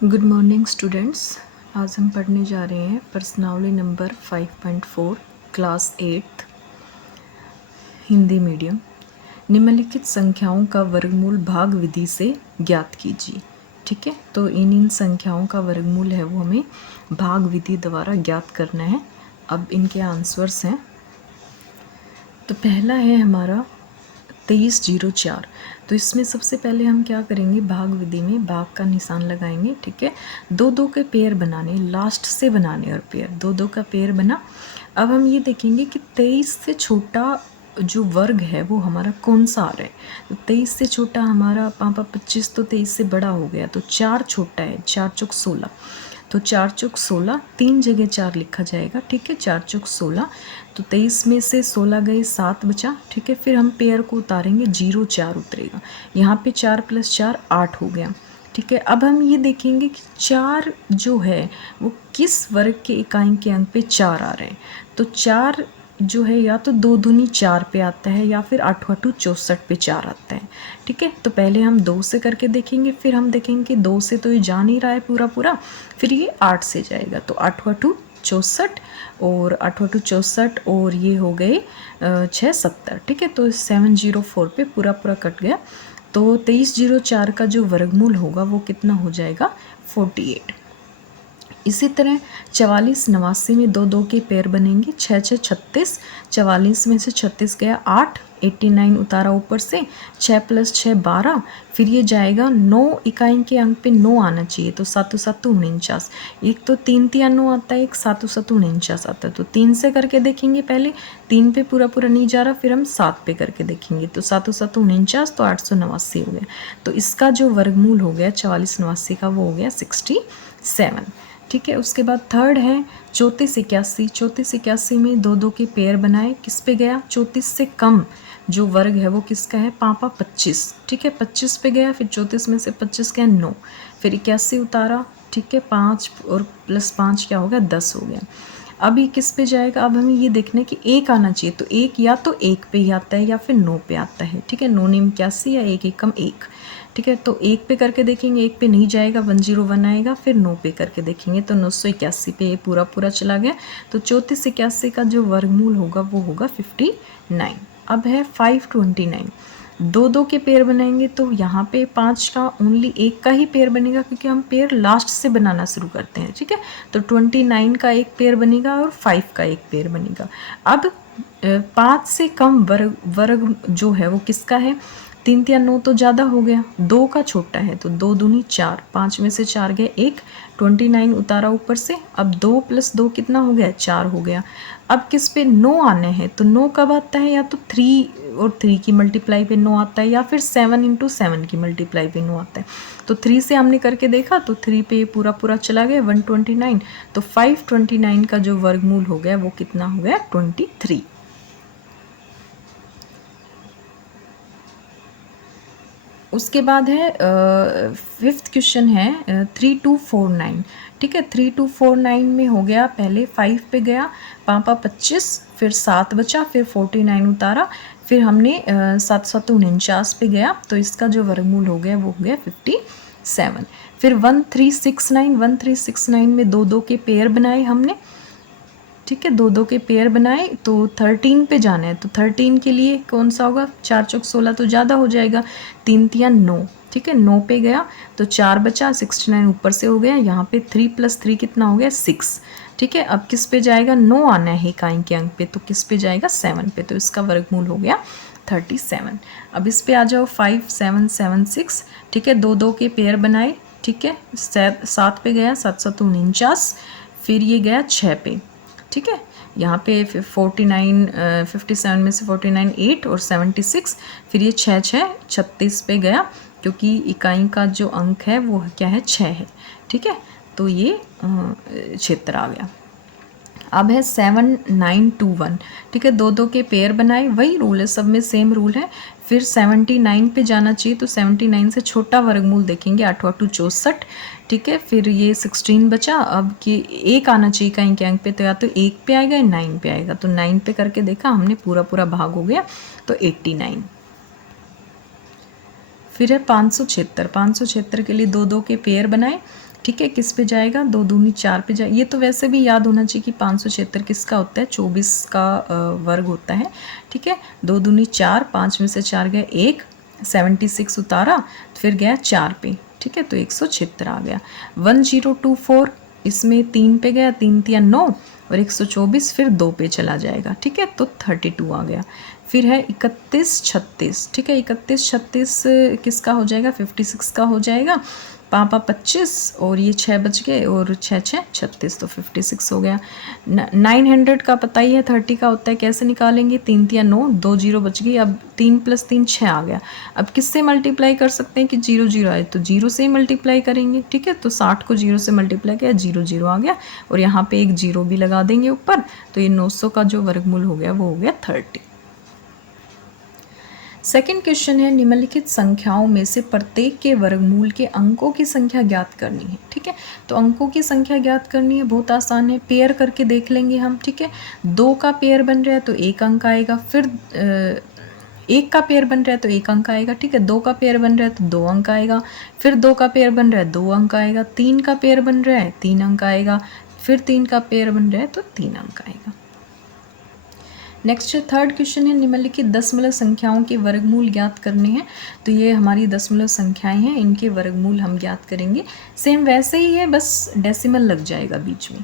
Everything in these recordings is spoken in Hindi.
Good morning students. आज हम पढ़ने जा रहे हैं प्रश्नावली नंबर 5.4 क्लास 8 हिंदी मीडियम। निम्नलिखित संख्याओं का वर्गमूल भाग विधि से ज्ञात कीजिए। ठीक है, तो इन संख्याओं का वर्गमूल है वो हमें भाग विधि द्वारा ज्ञात करना है। अब इनके आंसर्स हैं। तो पहला है हमारा 2304। तो इसमें सबसे पहले हम क्या करेंगे, भाग विधि में भाग का निशान लगाएंगे। ठीक है, दो दो के पेयर बनाने, लास्ट से बनाने और पेयर, दो दो का पेयर बना। अब हम ये देखेंगे कि 23 से छोटा जो वर्ग है वो हमारा कौन सा आ रहा है। तो 23 से छोटा हमारा पापा 25, तो 23 से बड़ा हो गया, तो 4 छोटा है, 4 चौक 16, तो 4 चौक 16, 3 जगह 4 लिखा जाएगा। ठीक है, 4 चौक 16, तो 23 में से 16 गए, 7 बचा। ठीक है, फिर हम पेयर को उतारेंगे, 0 4 उतरेगा, यहाँ पे 4 + 4 8 हो गया। ठीक है, अब हम ये देखेंगे कि 4 जो है वो किस वर्ग के इकाई के अंक पे 4 आ रहे हैं। तो 4 जो है या तो 2 दूनी 4 पे आता है या फिर 8 8 64 पे 4 आता है। ठीक है, तो पहले हम 2 से करके देखेंगे, फिर हम देखेंगे कि 2 से तो ये जा नहीं रहा है पूरा पूरा, फिर ये 8 से जाएगा, तो 8 8 64 और 8 8 64 और ये हो गए 6 70। ठीक है, तो 704 पे पूरा पूरा कट गया। तो 2304 का जो वर्गमूल होगा वो कितना हो जाएगा, 48। इसी तरह 44 89 में दो दो के पेयर बनेंगे, 6 6 36, 44 में से 36 गया 8, 89 उतारा ऊपर से, 6 + 6 12, फिर ये जाएगा 9 इकाई के अंक पे 9 आना चाहिए, तो 7 7 49, एक तो 3 3 9 आता है, एक 7 7 49 आता है। तो 3 से करके देखेंगे, पहले 3 पे पूरा पूरा नहीं जा रहा, फिर हम 7 पे करके देखेंगे, तो 7 7 49, तो 889 हो गया। तो इसका जो वर्गमूल हो गया 44 89 का वो हो गया 67। ठीक है, उसके बाद थर्ड है 34 81। 34 81 में दो दो के पेयर बनाए, किस पे गया, 34 से कम जो वर्ग है वो किसका है, पापा 25। ठीक है, 25 पे गया, फिर 34 में से 25 गया 9, फिर 81 उतारा। ठीक है, 5 और +5 क्या हो गया, 10 हो गया। अब ये किस पे जाएगा, अब हमें ये देखना है कि एक आना चाहिए, तो एक या तो एक पे ही आता है या फिर 9 पे आता है। ठीक है, 9 9 81 या 1 1 1। ठीक है, तो एक पे करके देखेंगे, एक पे नहीं जाएगा, 101 आएगा, फिर 9 पे करके देखेंगे तो 981 पे ये पूरा पूरा चला गया। तो 34 81 का जो वर्गमूल होगा वो होगा 59। अब है 529। दो दो के पेयर बनाएंगे, तो यहाँ पे 5 का ओनली एक का ही पेयर बनेगा, क्योंकि हम पेयर लास्ट से बनाना शुरू करते हैं। ठीक है, तो 29 का एक पेयर बनेगा और 5 का एक पेयर बनेगा। अब 5 से कम वर्ग जो है वो किसका है, 3 3 9 तो ज़्यादा हो गया, 2 का छोटा है, तो 2 दूनी 4, 5 में से 4 गए 1, 29 उतारा ऊपर से। अब 2 + 2 कितना हो गया, 4 हो गया। अब किस पे 9 आने हैं, तो 9 कब आता है, या तो 3 और 3 की मल्टीप्लाई पे 9 आता है, या फिर 7 × 7 की मल्टीप्लाई पे 9 आता है। तो 3 से हमने करके देखा, तो 3 पे पूरा पूरा चला गया, 129। तो 529 का जो वर्गमूल हो गया वो कितना हो गया, 23। उसके बाद है 5th क्वेश्चन है 3249। ठीक है, 3249 में हो गया, पहले 5 पे गया पापा 25, फिर 7 बचा, फिर 49 उतारा, फिर हमने 7 7 49 पे गया, तो इसका जो वर्गमूल हो गया वो हो गया 57। फिर 1369 में दो दो के पेयर बनाए हमने। ठीक है, दो दो के पेयर बनाए, तो 13 पे जाना है, तो 13 के लिए कौन सा होगा, 4 चौक 16 तो ज़्यादा हो जाएगा, 3 3 9। ठीक है, 9 पे गया, तो 4 बचा, 69 ऊपर से हो गया, यहाँ पे 3 + 3 कितना हो गया, 6। ठीक है, अब किस पे जाएगा, 9 आना है इकाई के अंक पे, तो किस पे जाएगा, 7 पे, तो इसका वर्गमूल हो गया 37। अब इस पे आ जाओ 5776। ठीक है, दो दो के पेयर बनाए। ठीक है, 7 पे गया, 7 7 49, फिर ये गया 6 पे। ठीक है, यहाँ पे 49 57 में से 49 8 और 76, फिर ये 6 6 36 पे गया, क्योंकि इकाई का जो अंक है वो क्या है, 6 है। ठीक है, तो ये क्षेत्र आ गया। अब है 7921। ठीक है, दो दो के पेयर बनाए, वही रूल है, सब में सेम रूल है। फिर 79 पे जाना चाहिए, तो 79 से छोटा वर्गमूल देखेंगे, 8 8 64। ठीक है, फिर ये 16 बचा, अब कि एक आना चाहिए कहीं के अंक पे, तो या तो 1 पे आएगा या 9 पे आएगा, तो 9 पे करके देखा हमने, पूरा पूरा भाग हो गया, तो 89। फिर है 576। 576 के लिए दो दो के पेयर बनाए, ठीक है, किस पे जाएगा, 2 दूनी 4 पे जाए। ये तो वैसे भी याद होना चाहिए कि 576 किसका होता है, 24 का वर्ग होता है। ठीक है, 2 दूनी 4, 5 में से 4 गए 1, 76 उतारा, फिर गया 4 पे। ठीक है, तो 176 आ गया। 1024 इसमें 3 पे गया, 3 तिया 9 और 124 फिर 2 पे चला जाएगा। ठीक है, तो 32 आ गया। फिर है 31 36। ठीक है, 31 36 किसका हो जाएगा, 56 का हो जाएगा। पापा 25 और ये 6 बच गए और 6 6 36, तो 56 हो गया। 900 का पता ही है 30 का होता है, कैसे निकालेंगे, 3 तिया 9, 2 जीरो बच गई। अब 3 + 3 6 आ गया। अब किससे मल्टीप्लाई कर सकते हैं कि 0 0 आए, तो 0 से ही मल्टीप्लाई करेंगे। ठीक है, तो 60 को 0 से मल्टीप्लाई किया, 0 0 आ गया और यहाँ पे एक 0 भी लगा देंगे ऊपर, तो ये 900 का जो वर्गमूल हो गया वो हो गया 30। सेकेंड क्वेश्चन है, निम्नलिखित संख्याओं में से प्रत्येक के वर्गमूल के अंकों की संख्या ज्ञात करनी है। ठीक है, तो अंकों की संख्या ज्ञात करनी है, बहुत आसान है, पेयर करके देख लेंगे हम। ठीक है, 2 का पेयर बन रहा है तो 1 अंक आएगा, फिर 1 का पेयर बन रहा है तो 1 अंक आएगा। ठीक है, 2 का पेयर बन रहा है तो 2 अंक आएगा, फिर 2 का पेयर बन रहा है 2 अंक आएगा, 3 का पेयर बन रहा है 3 अंक आएगा, फिर 3 का पेयर बन रहा है तो 3 अंक आएगा। नेक्स्ट थर्ड क्वेश्चन है, निम्नलिखित दशमलव संख्याओं के वर्गमूल ज्ञात करने हैं। तो ये हमारी दशमलव संख्याएं हैं, इनके वर्गमूल हम ज्ञात करेंगे। सेम वैसे ही है, बस डेसिमल लग जाएगा बीच में।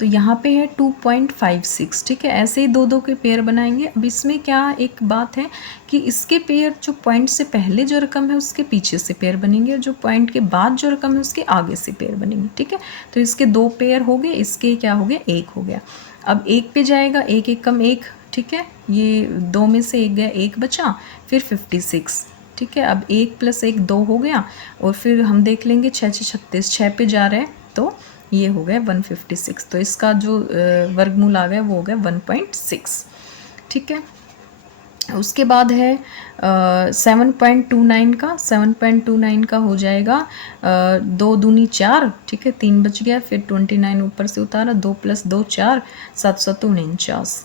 तो यहाँ पे है 2.56। ठीक है, ऐसे ही 2 2 के पेयर बनाएंगे। अब इसमें क्या एक बात है कि इसके पेयर जो पॉइंट से पहले जो रकम है उसके पीछे से पेयर बनेंगे, और जो पॉइंट के बाद जो रकम है उसके आगे से पेयर बनेंगे। ठीक है, तो इसके 2 पेयर हो गए, इसके क्या हो गया, 1 हो गया। अब 1 पे जाएगा, 1 1 कम 1। ठीक है, ये 2 में से 1 गया, 1 बचा, फिर 56। ठीक है, अब 1 + 1 2 हो गया, और फिर हम देख लेंगे 6 6 36, 6 पे जा रहे हैं तो ये हो गया 156। तो इसका जो वर्गमूल आ गया वो हो गया 1.6। ठीक है, उसके बाद है 7.29 का। 7.29 का हो जाएगा 2 दूनी 4। ठीक है, 3 बच गया, फिर 29 ऊपर से उतारा, 2 + 2 4, 7 7 49,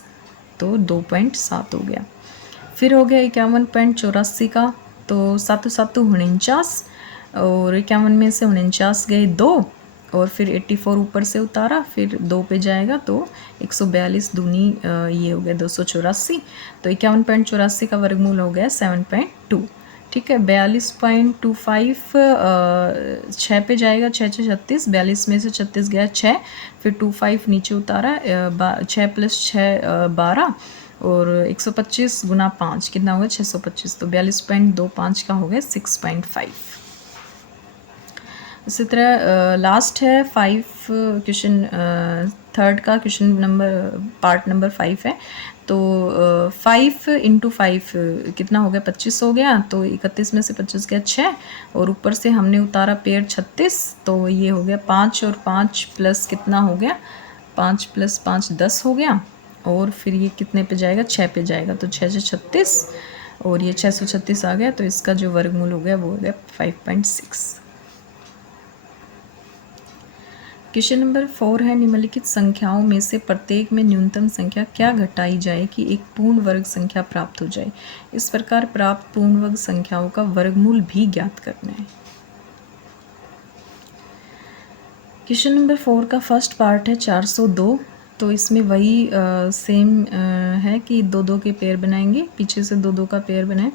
तो 2.7 हो गया। फिर हो गया 51.84 का, तो 7 7 49, और 51 में से 49 गए 2, और फिर 84 ऊपर से उतारा, फिर 2 पे जाएगा तो 142 दूनी ये हो गया 284। तो 51.84 का वर्गमूल हो गया 7.2। ठीक है, 42.25 6 पे जाएगा, 6 6 36, 42 में से 36 गया 6, फिर 25 नीचे उतारा, 6 + 6 12, और 125 × 5 कितना होगा, 625। तो 42.25 का हो गया 6.5। इसी तरह लास्ट है 5 क्वेश्चन, थर्ड का क्वेश्चन नंबर, पार्ट नंबर 5 है। तो 5 × 5 कितना हो गया, 25 हो गया। तो 31 में से 25 गया 6, और ऊपर से हमने उतारा पेयर 36, तो ये हो गया 5, और 5 प्लस कितना हो गया, 5 + 5 10 हो गया, और फिर ये कितने पे जाएगा, 6 पे जाएगा, तो 6 6 36, और ये 636 आ गया। तो इसका जो वर्गमूल हो गया वो हो गया 5.6। क्वेश्चन नंबर 4 है, निम्नलिखित संख्याओं में से प्रत्येक में न्यूनतम संख्या क्या घटाई जाए कि एक पूर्ण वर्ग संख्या प्राप्त हो जाए। इस प्रकार प्राप्त पूर्ण वर्ग संख्याओं का वर्गमूल भी ज्ञात करना है। क्वेश्चन नंबर 4 का फर्स्ट पार्ट है 402। तो इसमें वही सेम है कि 2 2 के पेयर बनाएंगे, पीछे से 2 2 का पेयर बनाए,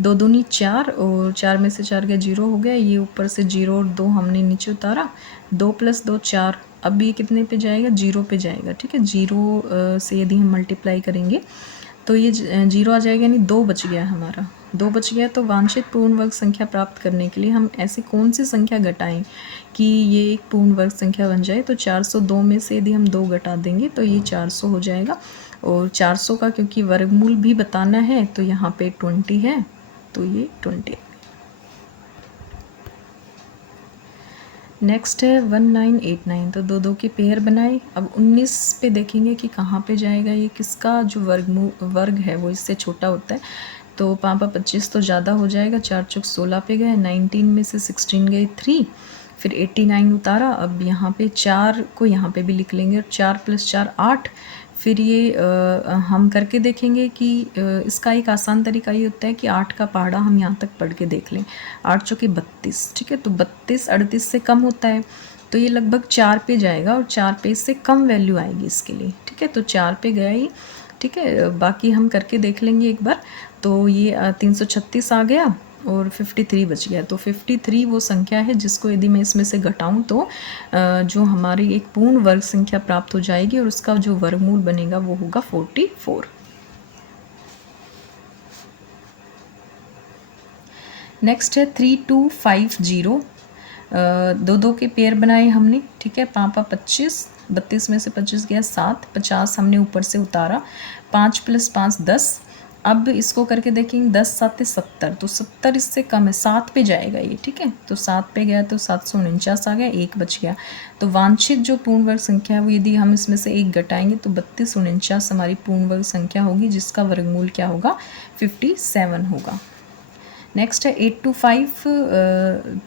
2 दूनी 4, और 4 में से 4 गया 0 हो गया, ये ऊपर से 0 और 2 हमने नीचे उतारा, 2 + 2 4, अब ये कितने पे जाएगा, 0 पे जाएगा। ठीक है, 0 से यदि हम मल्टीप्लाई करेंगे तो ये 0 आ जाएगा, यानी 2 बच गया हमारा, 2 बच गया। तो वांछित पूर्ण वर्ग संख्या प्राप्त करने के लिए हम ऐसी कौन सी संख्या घटाएं कि ये एक पूर्ण वर्ग संख्या बन जाए। तो 402 में से यदि हम 2 घटा देंगे तो ये 400 हो जाएगा, और 400 का क्योंकि वर्गमूल भी बताना है तो यहाँ पे 20 है, तो ये 20। नेक्स्ट है 1989। तो 2 2 के पेयर बनाए। अब 19 पे देखेंगे कि कहाँ पे जाएगा, ये किसका जो वर्ग है वो इससे छोटा होता है। तो 5 25 तो ज़्यादा हो जाएगा, 4 चौक 16 पे गए, 19 में से 16 गए 3, फिर 89 उतारा। अब यहाँ पे 4 को यहाँ पे भी लिख लेंगे, और 4 + 4 8, फिर ये हम करके देखेंगे कि इसका एक आसान तरीका ये होता है कि 8 का पहाड़ा हम यहाँ तक पढ़ के देख लें। 8 चौके 32, ठीक है। तो 32 38 से कम होता है, तो ये लगभग 4 पे जाएगा और 4 पे इससे कम वैल्यू आएगी इसके लिए, ठीक है। तो 4 पे गया ही, ठीक है। बाकी हम करके देख लेंगे एक बार। तो ये 336 आ गया और 53 बच गया। तो 53 वो संख्या है जिसको यदि मैं इसमें से घटाऊं तो जो हमारी एक पूर्ण वर्ग संख्या प्राप्त हो जाएगी और उसका जो वर्गमूल बनेगा वो होगा 44। नेक्स्ट है 3250। दो दो के पेयर बनाए हमने, ठीक है। पाँपा 25, 32 में से 25 गया 7, 50 हमने ऊपर से उतारा, 5 + 5 10। अब इसको करके देखेंगे, 10 7 70, तो 70 इससे कम है, 7 पे जाएगा ये, ठीक है। तो 7 पे गया तो 749 आ गया, 1 बच गया। तो वांछित जो पूर्ण वर्ग संख्या है वो यदि हम इसमें से 1 घटाएंगे तो 3249 हमारी पूर्ण वर्ग संख्या होगी, जिसका वर्गमूल क्या होगा, 57 होगा। नेक्स्ट है 8 to 5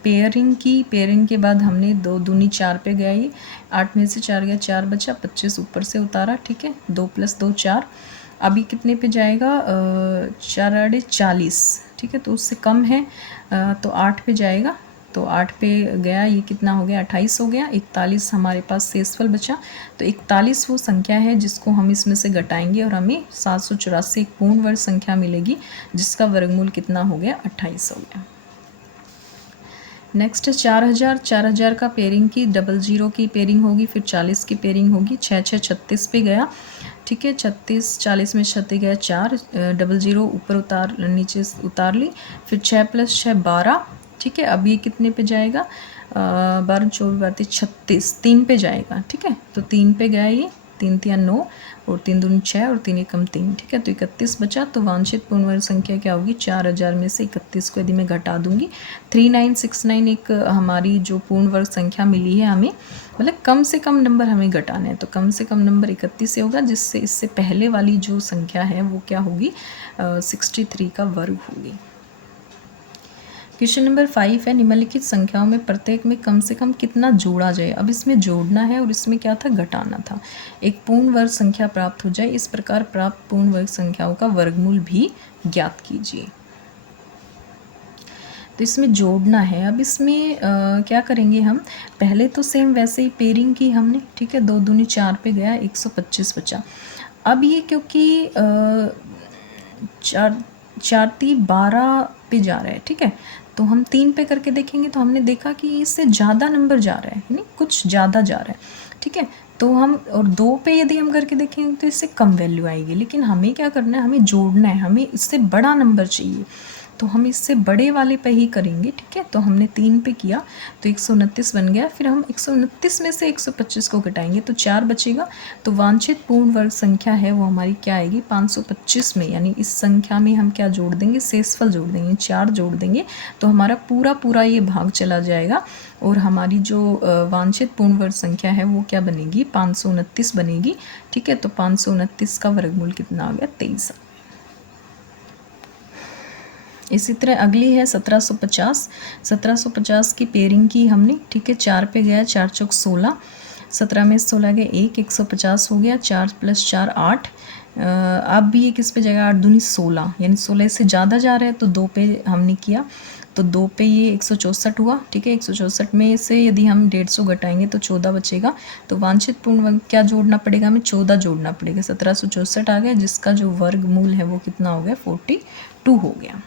पेयरिंग की। पेयरिंग के बाद हमने 2 दूनी 4 पे गया, ये 8 में से 4 गया, 4 बचा, 25 ऊपर से उतारा, ठीक है। 2 + 2 4। अभी कितने पे जाएगा, 4 × 40, ठीक है। तो उससे कम है, तो 8 पे जाएगा। तो 8 पे गया, ये कितना हो गया, 28 हो गया। 41 हमारे पास शेषफल बचा। तो 41 वो संख्या है जिसको हम इसमें से घटाएंगे और हमें 784 एक पूर्ण वर्ग संख्या मिलेगी, जिसका वर्गमूल कितना हो गया, 28 हो गया। नेक्स्ट है 4000। 4000 का पेयरिंग की, 00 की पेयरिंग होगी, फिर 40 की पेयरिंग होगी। 6 6 36 पे गया, ठीक है। 36 40 में 36 गया 4, 00 ऊपर उतार नीचे उतार ली, फिर 6 + 6 12, ठीक है। अब ये कितने पे जाएगा, 12 24 32 36, 3 पे जाएगा, ठीक है। तो 3 पे गया ये, 3 3 9 और 3 दूनी 6 और 3 एकम 3, ठीक है। तो 31 बचा। तो वांछित पूर्ण वर्ग संख्या क्या होगी, 4000 में से 31 को यदि मैं घटा दूंगी, 3969 एक हमारी जो पूर्ण वर्ग संख्या मिली है हमें, मतलब कम से कम नंबर हमें घटाना है, तो कम से कम नंबर 31 से होगा, जिससे इससे पहले वाली जो संख्या है वो क्या होगी, 63 का वर्ग होगी। क्वेश्चन नंबर 5 है, निम्नलिखित संख्याओं में प्रत्येक में कम से कम कितना जोड़ा जाए। अब इसमें जोड़ना है और इसमें क्या था, घटाना था। एक पूर्ण वर्ग संख्या प्राप्त हो जाए, इस प्रकार प्राप्त पूर्ण वर्ग संख्याओं का वर्गमूल भी ज्ञात कीजिए। तो इसमें जोड़ना है। अब इसमें क्या करेंगे हम, पहले तो सेम वैसे ही पेयरिंग की हमने, ठीक है। 2 दूनी 4 पे गया, 125 बचा। अब ये क्योंकि 4 4 3 12 पे जा रहा है, ठीक है। तो हम 3 पे करके देखेंगे तो हमने देखा कि इससे ज़्यादा नंबर जा रहा है, यानी कुछ ज़्यादा जा रहा है, ठीक है। तो हम और 2 पे यदि हम करके देखेंगे तो इससे कम वैल्यू आएगी, लेकिन हमें क्या करना है, हमें जोड़ना है, हमें इससे बड़ा नंबर चाहिए, तो हम इससे बड़े वाले पे ही करेंगे, ठीक है। तो हमने 3 पे किया तो 129 बन गया। फिर हम 129 में से 125 को घटाएंगे तो 4 बचेगा। तो वांछित पूर्ण वर्ग संख्या है वो हमारी क्या आएगी, 525 में, यानी इस संख्या में हम क्या जोड़ देंगे, शेषफल जोड़ देंगे, 4 जोड़ देंगे, तो हमारा पूरा ये भाग चला जाएगा और हमारी जो वांछित पूर्ण वर्ग संख्या है वो क्या बनेगी, 529 बनेगी, ठीक है। तो 529 का वर्गमूल कितना आ गया, 23। इसी तरह अगली है 1750। 1750 की पेयरिंग की हमने, ठीक है। 4 पे गया, 4 चौक 16, 17 में 16 गया 1, 150 हो गया। 4 + 4 8। अब भी ये किस पे जाएगा, 8 दूनी 16, यानी 16 से ज़्यादा जा रहा है, तो 2 पे हमने किया, तो 2 पे ये 164 हुआ, ठीक है। 164 में से यदि हम 150 घटाएंगे तो 14 बचेगा। तो वांछित पूर्ण वर्ग क्या जोड़ना पड़ेगा, हमें 14 जोड़ना पड़ेगा। 1764 आ गया, जिसका जो वर्गमूल है वो कितना हो गया, 42 हो गया।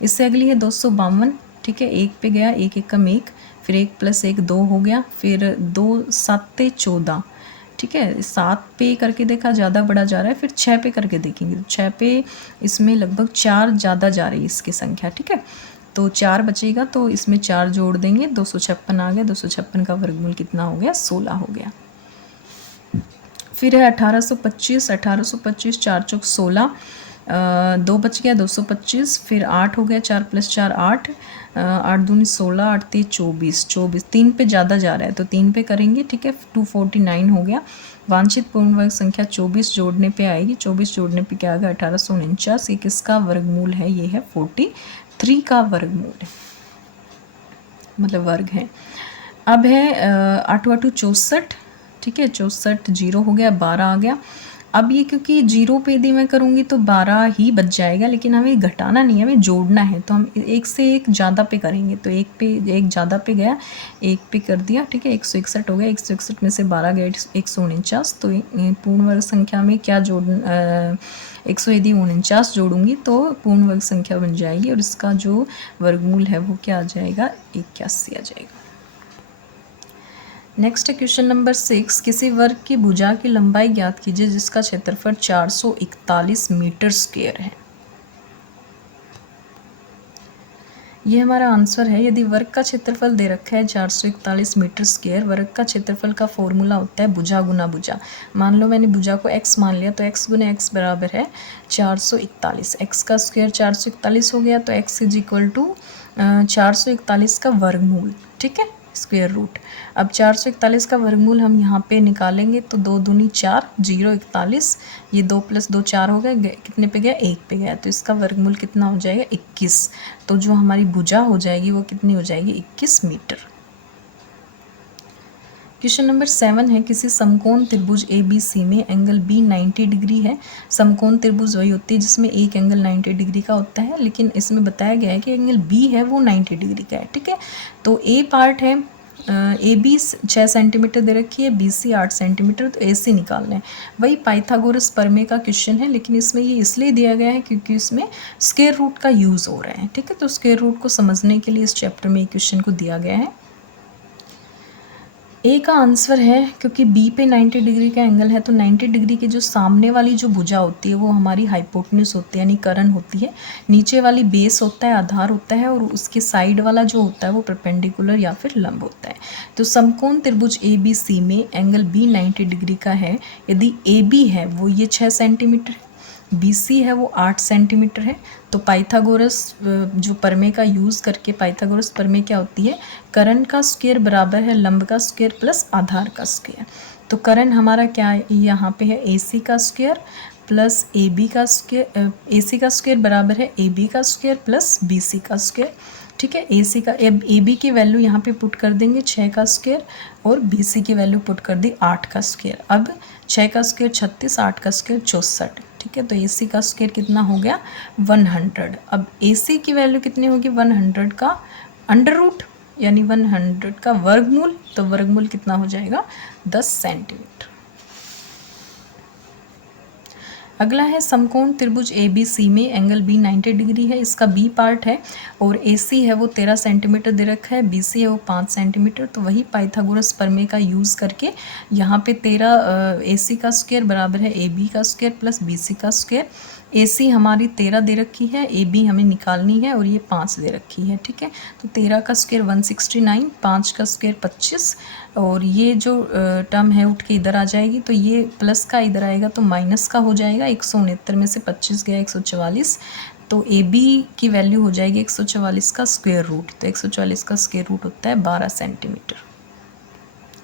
इससे अगली है 252, ठीक है। 1 पे गया, 1 एकम 1, फिर 1 + 1 2 हो गया, फिर 2 7 14, ठीक है। 7 पे करके देखा ज़्यादा बड़ा जा रहा है, फिर 6 पे करके देखेंगे तो 6 पे इसमें लगभग 4 ज़्यादा जा रही है इसकी संख्या, ठीक है। तो 4 बचेगा, तो इसमें 4 जोड़ देंगे, 256 आ गया। 256 का वर्गमूल कितना हो गया, 16 हो गया। फिर है 1825। 1825 4 चौक 16, 2 बच गया, 225, फिर 8 हो गया, 4 + 4 8, 8 दूनी 16, 8 3 24, 24 3 पे ज़्यादा जा रहा है तो 3 पे करेंगे, ठीक है। 249 हो गया। वांछित पूर्ण वर्ग संख्या 24 जोड़ने पे आएगी, 24 जोड़ने पे क्या आ गया, 1849। ये किसका वर्गमूल है, ये है 43 का वर्गमूल है, मतलब वर्ग है। अब है 8 8 64, ठीक है। 64 0 हो गया, 12 आ गया। अब ये क्योंकि 0 पे यदि मैं करूँगी तो 12 ही बच जाएगा, लेकिन हमें घटाना नहीं है, हमें जोड़ना है। तो हम एक से एक ज़्यादा पे करेंगे, तो एक पे एक ज़्यादा पे गया, एक पे कर दिया, ठीक है, 161 हो गया। 161 में से 12 गए 149, तो पूर्ण वर्ग संख्या में क्या जोड़ 100 यदि 49 जोड़ूंगी तो पूर्ण वर्ग संख्या बन जाएगी, और इसका जो वर्गमूल है वो क्या आ जाएगा, 81 आ जाएगा। नेक्स्ट है क्वेश्चन नंबर 6, किसी वर्ग की भुजा की लंबाई ज्ञात कीजिए जिसका क्षेत्रफल 441 मीटर स्क्वायर है। ये हमारा आंसर है। यदि वर्ग का क्षेत्रफल दे रखा है 441 मीटर स्क्वायर, वर्ग का क्षेत्रफल का फॉर्मूला होता है भुजा गुना भुजा। मान लो मैंने भुजा को x मान लिया, तो x गुना x बराबर है 441। x का स्क्वायर 441 हो गया, तो x इज इक्वल टू 441 का वर्गमूल, ठीक है, स्क्वायर रूट। अब 441 का वर्गमूल हम यहाँ पे निकालेंगे, तो 2 दूनी 4, 0 41, ये 2 + 2 4 हो गए, कितने पे गया, 1 पे गया, तो इसका वर्गमूल कितना हो जाएगा, 21। तो जो हमारी भुजा हो जाएगी वो कितनी हो जाएगी, 21 मीटर। क्वेश्चन नंबर 7 है, किसी समकोण त्रिभुज ABC में एंगल B 90 डिग्री है। समकोण त्रिभुज वही होती है जिसमें एक एंगल 90 डिग्री का होता है, लेकिन इसमें बताया गया है कि एंगल B है वो 90 डिग्री का है, ठीक है। तो A पार्ट है, AB 6 सेंटीमीटर दे रखी है, BC 8 सेंटीमीटर, तो AC निकालना है। वही पाइथागोरस प्रमेय का क्वेश्चन है, लेकिन इसमें ये इसलिए दिया गया है क्योंकि इसमें स्क्वायर रूट का यूज़ हो रहा है, ठीक है। तो स्क्वायर रूट को समझने के लिए इस चैप्टर में क्वेश्चन को दिया गया है। ए का आंसर है, क्योंकि बी पे 90 डिग्री का एंगल है, तो 90 डिग्री की जो सामने वाली जो भुजा होती है वो हमारी हाइपोटेन्यूज होती है, यानी कर्ण होती है। नीचे वाली बेस होता है, आधार होता है, और उसके साइड वाला जो होता है वो परपेंडिकुलर या फिर लंब होता है। तो समकोण त्रिभुज ABC में एंगल B 90 डिग्री का है। यदि AB है वो ये 6 सेंटीमीटर, BC है वो 8 सेंटीमीटर है। तो पाइथागोरस जो प्रमेय का यूज़ करके, पाइथागोरस प्रमेय क्या होती है, कर्ण का स्क्वायर बराबर है लंब का स्क्वायर प्लस आधार का स्क्वायर। तो कर्ण हमारा क्या है, यहाँ पे है AC का स्क्वायर प्लस AB का स्क्वायर, AC का स्क्वायर बराबर है AB का स्क्वायर प्लस BC का स्क्वायर, ठीक है। AC का AB की वैल्यू यहाँ पे पुट कर देंगे 6 का स्क्वायर, और BC की वैल्यू पुट कर दी 8 का स्क्वायर। अब 6 का स्क्वायर 36, 8 का स्क्वायर 64, ठीक है। तो AC का स्क्वायर कितना हो गया, 100। अब AC की वैल्यू कितनी होगी, 100 का अंडर रूट, यानी 100 का वर्गमूल, तो वर्गमूल कितना हो जाएगा, 10 सेंटीमीटर। अगला है समकोण त्रिभुज ABC में एंगल B 90 डिग्री है, इसका B पार्ट है, और AC है वो 13 सेंटीमीटर दे रखा है, BC है वो 5 सेंटीमीटर। तो वही पाइथागोरस प्रमेय का यूज़ करके यहाँ पे 13 AC का स्क्वायर बराबर है AB का स्क्वायर प्लस BC का स्क्वायर। AC हमारी 13 दे रखी है, AB हमें निकालनी है, और ये 5 दे रखी है, ठीक है। तो 13 का स्क्वायर 169, 5 का स्क्वायर 25, और ये जो टर्म है उठ के इधर आ जाएगी, तो ये प्लस का इधर आएगा तो माइनस का हो जाएगा। 169 में से 25 गया 144, तो AB की वैल्यू हो जाएगी 144 का स्क्वायर रूट। तो 144 का स्क्वायर रूट होता है 12 सेंटीमीटर।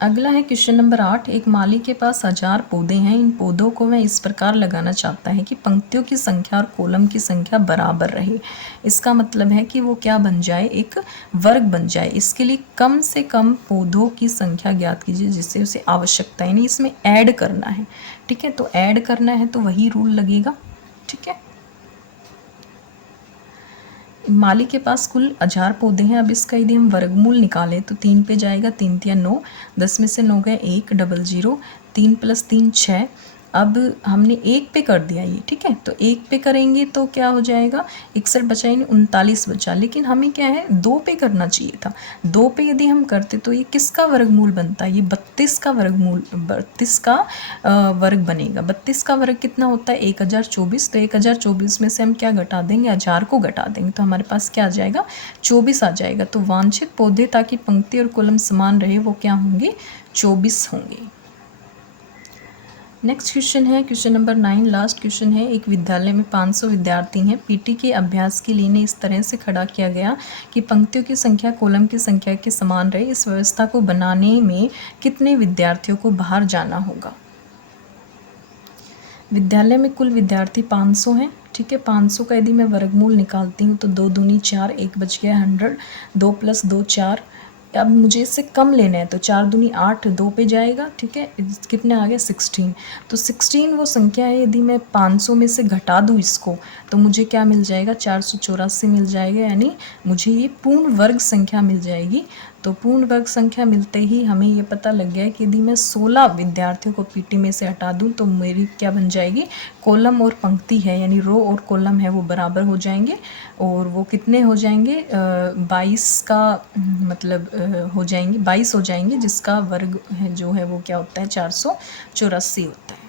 अगला है क्वेश्चन नंबर 8, एक माली के पास 1000 पौधे हैं। इन पौधों को वह इस प्रकार लगाना चाहता है कि पंक्तियों की संख्या और कॉलम की संख्या बराबर रहे। इसका मतलब है कि वो क्या बन जाए, एक वर्ग बन जाए। इसके लिए कम से कम पौधों की संख्या ज्ञात कीजिए जिससे उसे आवश्यकता है, यानी इसमें ऐड करना है, ठीक है। तो ऐड करना है तो वही रूल लगेगा, ठीक है। माली के पास कुल 1000 पौधे हैं। अब इसका यदि हम वर्गमूल निकालें तो 3 पे जाएगा, 3 × 9, 10 में से 9 गए 1, 00, 3 + 3 6। अब हमने 1 पे कर दिया ये, ठीक है। तो 1 पे करेंगे तो क्या हो जाएगा, 61 बचा, यानी 39 बचा। लेकिन हमें क्या है, 2 पे करना चाहिए था। 2 पे यदि हम करते तो ये किसका वर्गमूल बनता है, ये 32 का वर्गमूल, 32 का वर्ग बनेगा। 32 का वर्ग कितना होता है, 1024। तो 1024 में से हम क्या घटा देंगे, 1000 को घटा देंगे, तो हमारे पास क्या आ जाएगा, 24 आ जाएगा। तो वांछित पौधे ताकि पंक्ति और कॉलम समान रहे वो क्या होंगे, 24 होंगे। नेक्स्ट क्वेश्चन है क्वेश्चन नंबर 9, लास्ट क्वेश्चन है। एक विद्यालय में 500 विद्यार्थी हैं। पीटी के अभ्यास के लिए इन्हें इस तरह से खड़ा किया गया कि पंक्तियों की संख्या कॉलम की संख्या के समान रहे। इस व्यवस्था को बनाने में कितने विद्यार्थियों को बाहर जाना होगा। विद्यालय में कुल विद्यार्थी 500 हैं, ठीक है। 500 का यदि मैं वर्गमूल निकालती हूँ तो 2 दूनी 4, 1 बच गया 100, 2 + 2 4, अब मुझे इससे कम लेना है, तो 4 दूनी 8, 2 पे जाएगा, ठीक है। कितने आ गया 16। तो 16 वो संख्या है, यदि मैं 500 में से घटा दूँ इसको तो मुझे क्या मिल जाएगा, 484 मिल जाएगा, यानी मुझे ये पूर्ण वर्ग संख्या मिल जाएगी। तो पूर्ण वर्ग संख्या मिलते ही हमें ये पता लग गया कि यदि मैं 16 विद्यार्थियों को पीटी में से हटा दूं तो मेरी क्या बन जाएगी, कॉलम और पंक्ति है यानी रो और कॉलम है वो बराबर हो जाएंगे, और वो कितने हो जाएंगे, 22 का मतलब हो जाएंगे, 22 हो जाएंगे, जिसका वर्ग है जो है वो क्या होता है, 484 होता है।